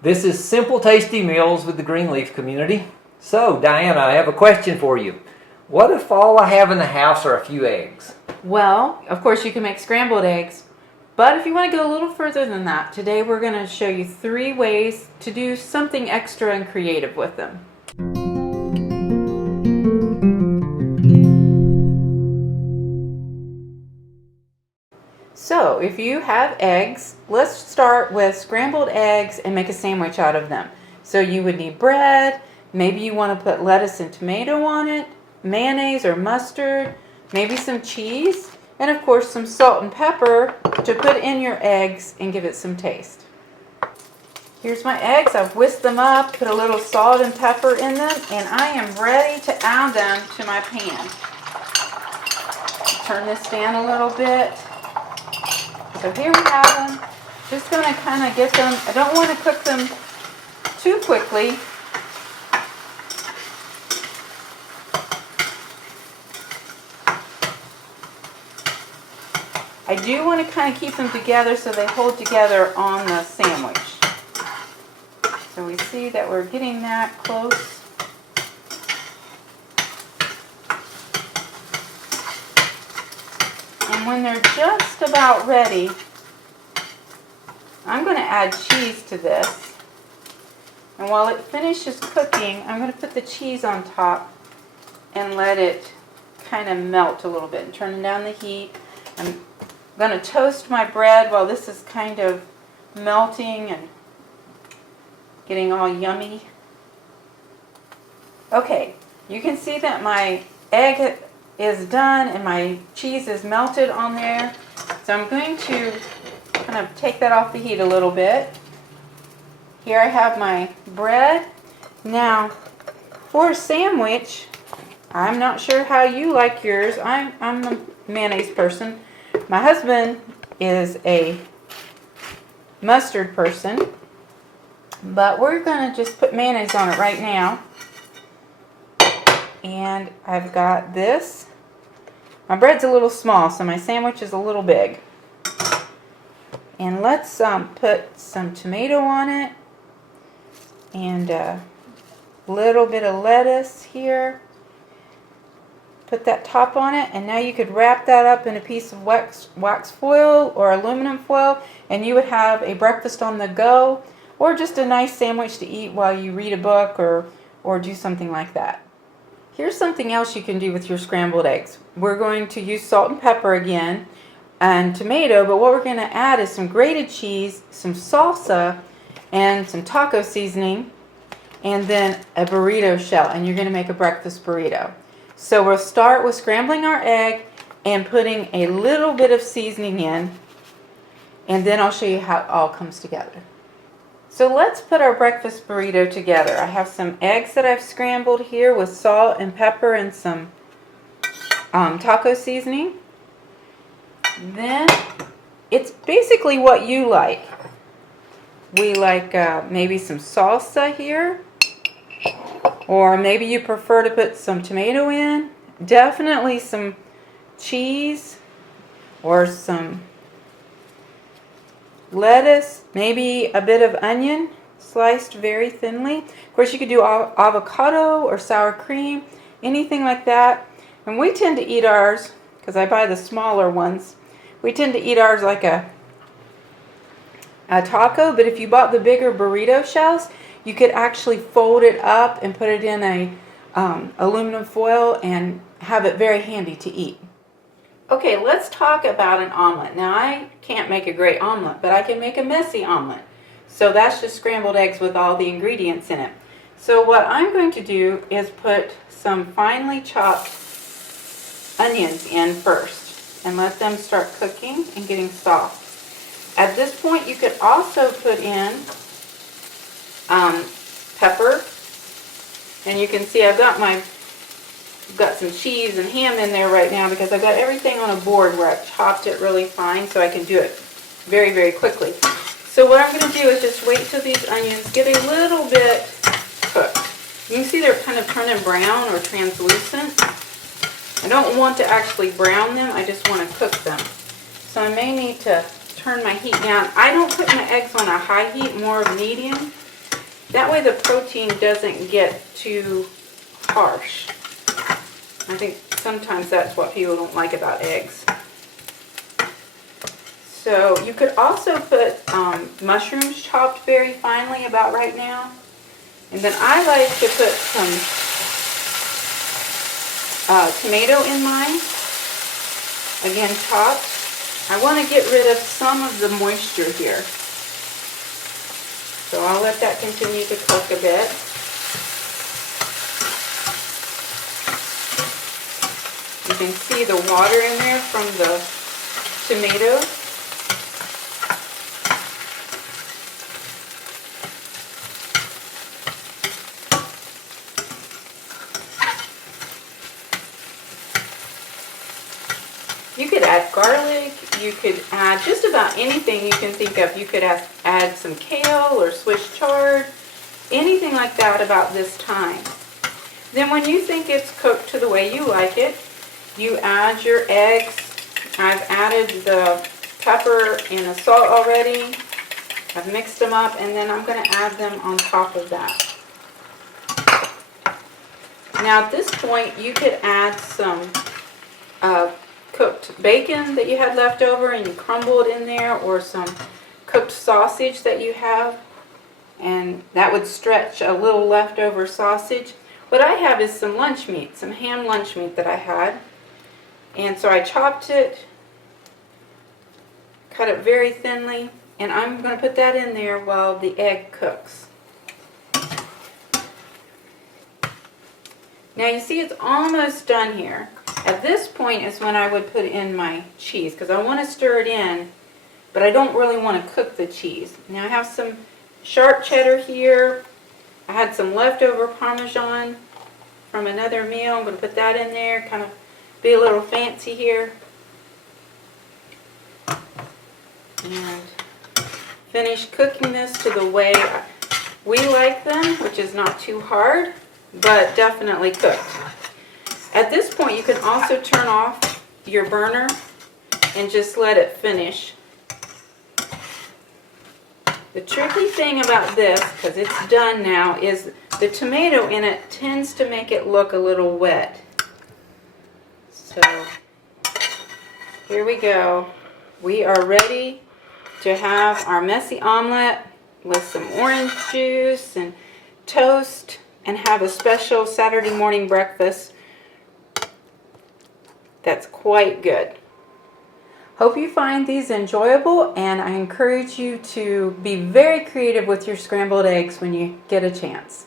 This is Simple Tasty Meals with the Greenleaf community. So, Diana, I have a question for you. What if all I have in the house are a few eggs? Well, of course you can make scrambled eggs, but if you want to go a little further than that, today we're going to show you 3 ways to do something extra and creative with them. So, if you have eggs, let's start with scrambled eggs and make a sandwich out of them. So you would need bread, maybe you want to put lettuce and tomato on it, mayonnaise or mustard, maybe some cheese, and of course some salt and pepper to put in your eggs and give it some taste. Here's my eggs. I've whisked them up, put a little salt and pepper in them, and I am ready to add them to my pan. Turn this down a little bit. So here we have them. Just going to kind of get them, I don't want to cook them too quickly. I do want to kind of keep them together so they hold together on the sandwich. So we see that we're getting that close. And when they're just about ready, I'm going to add cheese to this. And while it finishes cooking, I'm going to put the cheese on top and let it kind of melt a little bit. And turning down the heat. I'm going to toast my bread while this is kind of melting and getting all yummy. Okay, you can see that my egg is done and my cheese is melted on there. So I'm going to kind of take that off the heat a little bit. Here I have my bread. Now, for a sandwich, I'm not sure how you like yours. I'm a mayonnaise person. My husband is a mustard person, but we're going to just put mayonnaise on it right now. And I've got this. My bread's a little small, so my sandwich is a little big. And let's put some tomato on it and a little bit of lettuce here. Put that top on it, and now you could wrap that up in a piece of wax foil or aluminum foil, and you would have a breakfast on the go, or just a nice sandwich to eat while you read a book or do something like that. Here's something else you can do with your scrambled eggs. We're going to use salt and pepper again and tomato, but what we're going to add is some grated cheese, some salsa, and some taco seasoning, and then a burrito shell, and you're going to make a breakfast burrito. So we'll start with scrambling our egg and putting a little bit of seasoning in, and then I'll show you how it all comes together. So let's put our breakfast burrito together. I have some eggs that I've scrambled here with salt and pepper and some taco seasoning. Then it's basically what you like. We like maybe some salsa here. Or maybe you prefer to put some tomato in. Definitely some cheese or some lettuce. Maybe a bit of onion sliced very thinly. Of course, you could do avocado or sour cream, anything like that. And we tend to eat ours, because I buy the smaller ones, we tend to eat ours like a taco. But if you bought the bigger burrito shells, you could actually fold it up and put it in a aluminum foil and have it very handy to eat. Okay, let's talk about an omelet. Now, I can't make a great omelet, but I can make a messy omelet. So that's just scrambled eggs with all the ingredients in it. So what I'm going to do is put some finely chopped onions in first and let them start cooking and getting soft. At this point, you could also put in pepper, and you can see I've got some cheese and ham in there right now because I've got everything on a board where I've chopped it really fine so I can do it very, very quickly. So what I'm going to do is just wait till these onions get a little bit cooked. You can see they're kind of turning brown or translucent. I don't want to actually brown them, I just want to cook them. So I may need to turn my heat down. I don't put my eggs on a high heat, more medium, That way the protein doesn't get too harsh. I think sometimes that's what people don't like about eggs. So you could also put mushrooms chopped very finely about right now. And then I like to put some tomato in mine. Again, chopped. I want to get rid of some of the moisture here. So I'll let that continue to cook a bit. You can see the water in there from the tomato. You could add garlic, you could add just about anything you can think of. You could add some kale or Swiss chard, anything like that about this time. Then when you think it's cooked to the way you like it, you add your eggs. I've added the pepper and the salt already. I've mixed them up, and then I'm going to add them on top of that. Now at this point, you could add some cooked bacon that you had left over and you crumbled in there, or some cooked sausage that you have, and that would stretch a little leftover sausage. What I have is some lunch meat, some ham lunch meat that I had, and so I chopped it, cut it very thinly, and I'm going to put that in there while the egg cooks. Now you see it's almost done here. At this point is when I would put in my cheese, because I want to stir it in, but I don't really want to cook the cheese. Now I have some sharp cheddar here. I had some leftover Parmesan from another meal. I'm going to put that in there, kind of be a little fancy here. And finish cooking this to the way we like them, which is not too hard, but definitely cooked. At this point, you can also turn off your burner and just let it finish. The tricky thing about this, because it's done now, is the tomato in it tends to make it look a little wet. So here we go. We are ready to have our messy omelet with some orange juice and toast, and have a special Saturday morning breakfast that's quite good. Hope you find these enjoyable, and I encourage you to be very creative with your scrambled eggs when you get a chance.